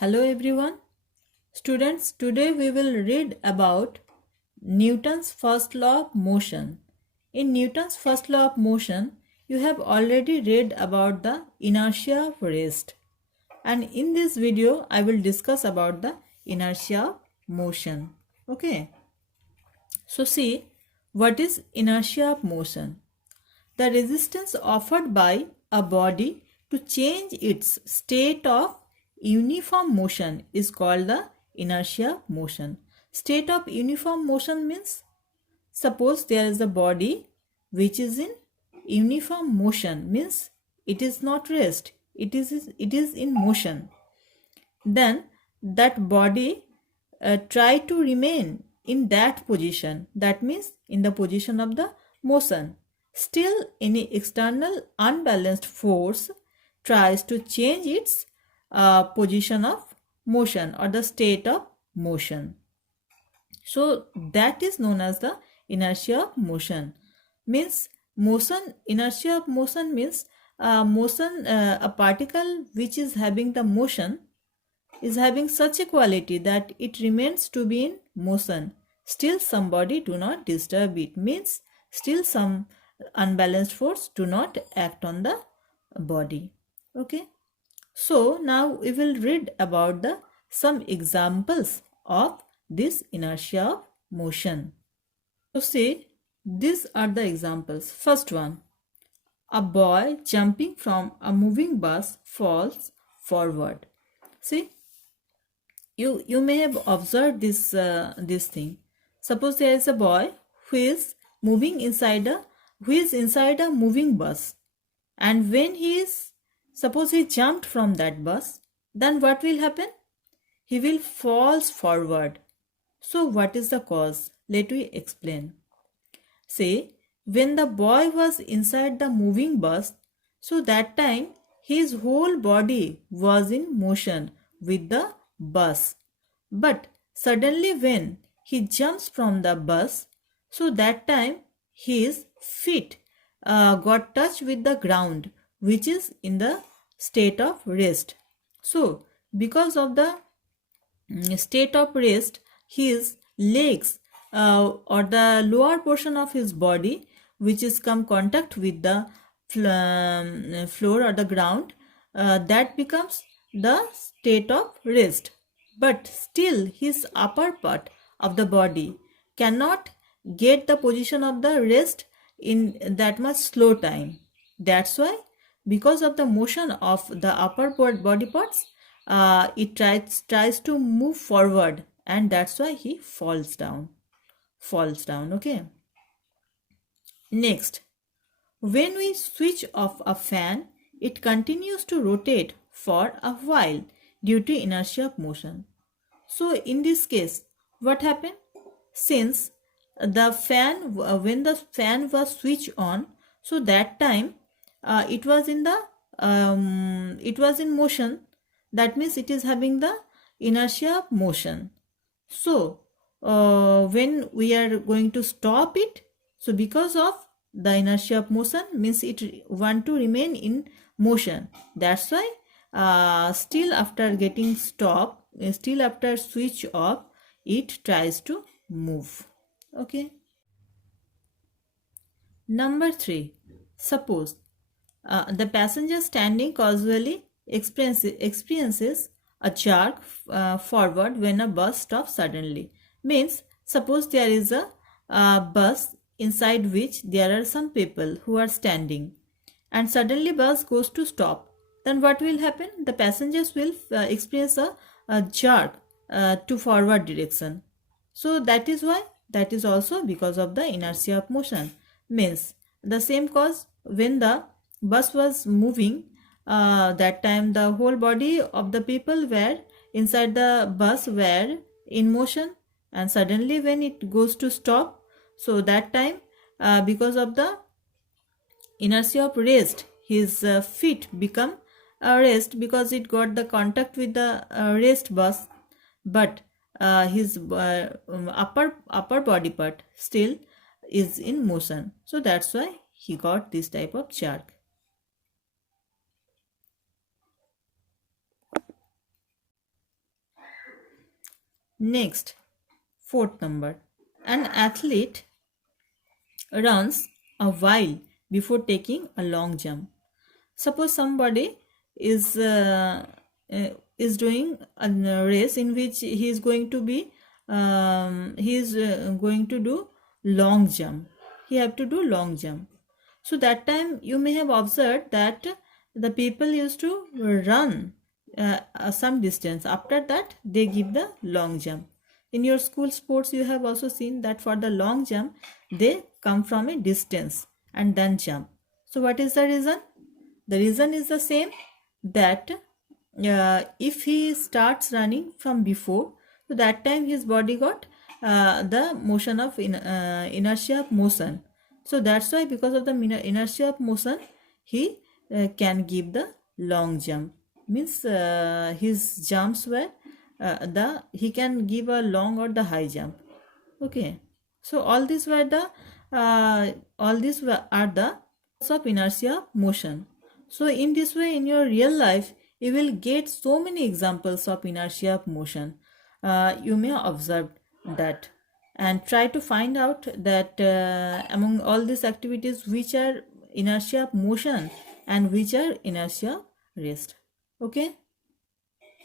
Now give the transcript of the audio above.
Hello everyone. Students, today we will read about Newton's first law of motion. In Newton's first law of motion, you have already read about the inertia of rest. And in this video, I will discuss about the inertia of motion. Okay. So see, what is inertia of motion? The resistance offered by a body to change its state of uniform motion is called the inertia of motion. State of uniform motion means, suppose there is a body which is in uniform motion, means it is not rest, it is in motion. Then that body try to remain in that position, that means in the position of the motion. Still, any external unbalanced force tries to change its position of motion or the state of motion. So that is known as the inertia of motion. Means motion, inertia of motion means a particle which is having the motion is having such a quality that it remains to be in motion. Still somebody do not disturb it, means still some unbalanced force do not act on the body. Okay. So now we will read about the some examples of this inertia of motion. So see, these are the examples. First one, a boy jumping from a moving bus falls forward. See, you may have observed this thing. Suppose there is a boy who is inside a moving bus, and when suppose he jumped from that bus, then what will happen? He will falls forward. So what is the cause? Let me explain. Say, when the boy was inside the moving bus, so that time his whole body was in motion with the bus. But suddenly when he jumps from the bus, so that time his feet got touched with the ground, which is in the state of rest. So because of the state of rest, his legs or the lower portion of his body, which is come contact with the floor or the ground, that becomes the state of rest. But still his upper part of the body cannot get the position of the rest in that much slow time. That's why, because of the motion of the upper body parts, it tries to move forward, and that's why he falls down. Okay. Next, when we switch off a fan, it continues to rotate for a while due to inertia of motion. So in this case, what happened? Since the fan, when the fan was switched on, so that time it was in motion. That means it is having the inertia of motion. So when we are going to stop it, so because of the inertia of motion, means it want to remain in motion. That's why still after getting stop, still after switch off, it tries to move. Okay. Number 3, suppose the passenger standing casually experiences a jerk forward when a bus stops suddenly. Means, suppose there is a bus inside which there are some people who are standing, and suddenly bus goes to stop. Then what will happen? The passengers will experience a jerk to forward direction. So that is why, that is also because of the inertia of motion. Means the same cause, when the bus was moving, that time the whole body of the people were inside the bus were in motion, and suddenly when it goes to stop, so that time because of the inertia of rest, his feet become rest because it got the contact with the rest bus. But his upper body part still is in motion, so that's why he got this type of jerk. Next, fourth number. An athlete runs a while before taking a long jump. Suppose somebody is uh, is doing a race in which he is going to be going to do long jump. He have to do long jump. So that time you may have observed that the people used to run some distance. After that they give the long jump. In your school sports you have also seen that for the long jump they come from a distance and then jump. So what is the reason? The reason is the same, that if he starts running from before, so that time his body got the motion of inertia of motion. So that's why, because of the inertia of motion, he can give the long jump. Means his jumps were the he can give a long or the high jump. Okay. So all these were the are the of inertia motion. So in this way, in your real life, you will get so many examples of inertia of motion. You may observe that, and try to find out that among all these activities, which are inertia of motion and which are inertia of rest. Okay.